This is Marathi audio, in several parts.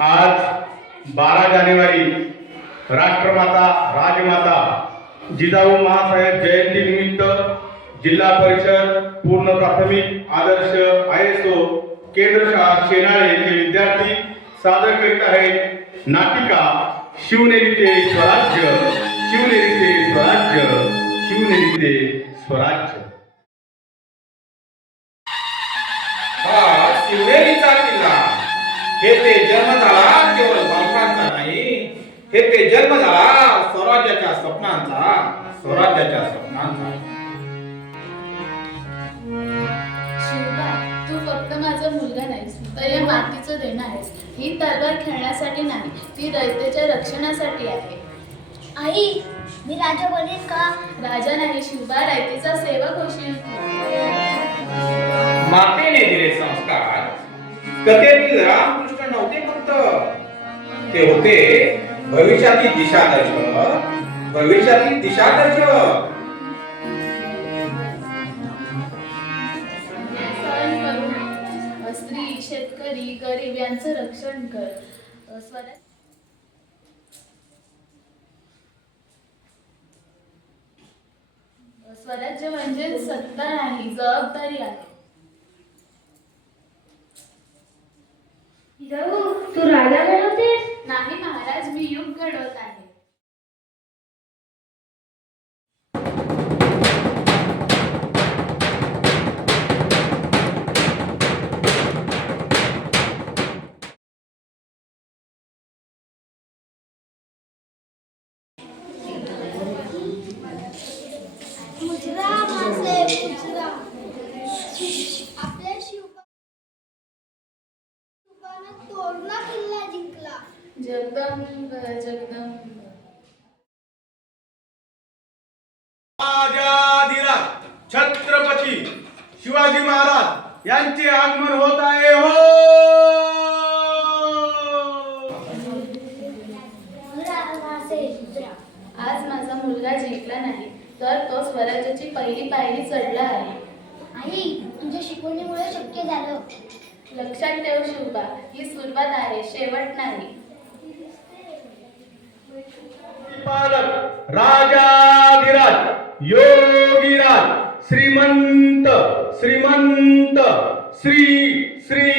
आज 12 जानेवारी राष्ट्रमाता राजमाता जिजाऊ महासाहेब जयंती निमित्त जिल्हा परिषद पूर्ण प्राथमिक आदर्श ISO केंद्र शाळा शेनाळे येथे विद्यार्थी सादर करीत आहेत नाटिका शिवनेरी ते स्वराज्य, शिवनेरी ते स्वराज्य, शिवनेरी ते स्वराज्य। हा शिवनेरीचा किल्ला हे ते जन्म झाला केवळ बालकांचा नाही, हे ते जन्म झाला स्वराज्याच्या स्वप्नांचा, स्वराज्याच्या स्वप्नांचा। शिवबा, तू फक्त माझा मुलगा नाहीस तर या मातीचं देणं आहेस। ही तलवार खेळण्यासाठी नाही, ती रयतेच्या रक्षणासाठी आहे। आई, मी राजा बनेन का? राजा नाही शिवबा, रयतेचा सेवक होशील। मातेने दिले संस्कार कथेतील रामकृष्ण नव्हते फक्त, ते होते भविष्यातील दिशादर्शक, भविष्यातील दिशादर्शक। स्त्री, शेतकरी, गरीब यांचं रक्षण कर। स्वराज्य म्हणजे सत्ता नाही, जबाबदारी आहे। तू राजा बनवतेस? नाही महाराज, मी युग घडवत आहे। आपल्या शिवबानं तोरणा किल्ला जिंकला। जगदंब जगदंब। राजाधिराज छत्रपती शिवाजी महाराज यांचे आगमन होत आहे हो। आज माझा मुलगा जिंकला नाही तर तो स्वराज्याची पहिली पायरी चढला आहे। आई, तुझ्या शिकवणीमुळे शक्य झालं। लक्षात ठेव शिवबा, ही सुरुवात आहे, शेवट नाही। पालक राजाधिराज योगीराज श्रीमंत श्रीमंत श्री श्री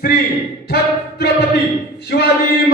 श्री छत्रपती शिवाजी